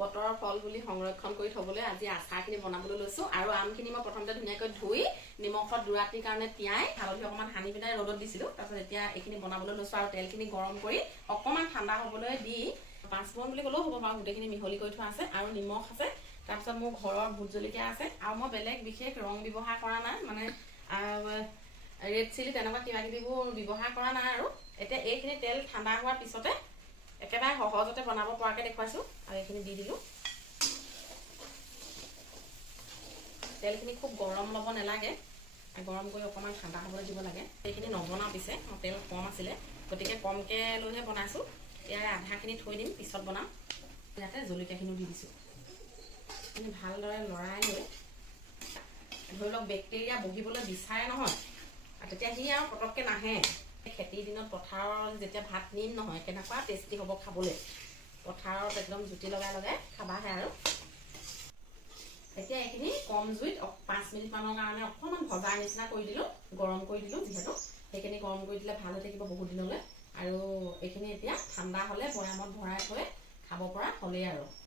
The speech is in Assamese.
বতৰৰ ফল বুলি সংৰক্ষণ কৰি থবলৈ আজি আচাৰখিনি বনাবলৈ লৈছোঁ। আৰু আমখিনি মই প্ৰথমতে ধুনীয়াকৈ ধুই নিমখত দুৰাতিৰ কাৰণে তিয়াই হালধি অকণমান সানি পিনে ৰ'দত দিছিলোঁ। তাৰপিছত এতিয়া এইখিনি বনাবলৈ লৈছোঁ আৰু তেলখিনি গৰম কৰি অকণমান ঠাণ্ডা হ'বলৈ দি 5 ফুৰণ বুলি ক'লেও হ'ব বাৰু, গোটেইখিনি মিহলি কৰি থোৱা আছে আৰু নিমখ আছে। তাৰপিছত মোৰ ঘৰৰ ভোট জলকীয়া আছে আৰু মই বেলেগ বিশেষ ৰং ব্যৱহাৰ কৰা নাই, মানে ৰেড চিলি তেনেকুৱা কিবা কিবিবোৰ ব্যৱহাৰ কৰা নাই। আৰু এতিয়া এইখিনি তেল ঠাণ্ডা হোৱাৰ পিছতে একেবাৰে সহজতে বনাব পৰাকৈ দেখুৱাইছোঁ আৰু এইখিনি দি দিলোঁ। তেলখিনি খুব গৰম ল'ব নালাগে, গৰম কৰি অকণমান ঠাণ্ডা হ'বলৈ দিব লাগে। এইখিনি নবনাওঁ, পিছে মোৰ তেল কম আছিলে গতিকে কমকৈ লৈহে বনাইছোঁ। ইয়াৰে আধাখিনি থৈ দিম, পিছত বনাম। ইয়াতে জলকীয়াখিনিও দি দিছোঁ। ভালদৰে লৰাই লৈ ধৰি লওক বেক্টেৰিয়া বহিবলৈ বিচাৰে নহয়, তেতিয়া সি আৰু পটককৈ নাহে। খেতিৰ দিনত পথাৰৰ যেতিয়া ভাত নিম নহয়, কেনেকুৱা টেষ্টি হ'ব খাবলৈ। পথাৰত একদম জুতি লগাই লগাই খাবাহে। আৰু এতিয়া এইখিনি কম জুইত 5 মিনিটমানৰ কাৰণে অকণমান ভজাৰ নিচিনা কৰি দিলোঁ, গৰম কৰি দিলোঁ। যিহেতু সেইখিনি গৰম কৰি দিলে ভাল হৈ থাকিব বহুত দিনলৈ। আৰু এইখিনি এতিয়া ঠাণ্ডা হ'লে বৈয়ামত ভৰাই থৈ খাব পৰা হ'লেই আৰু।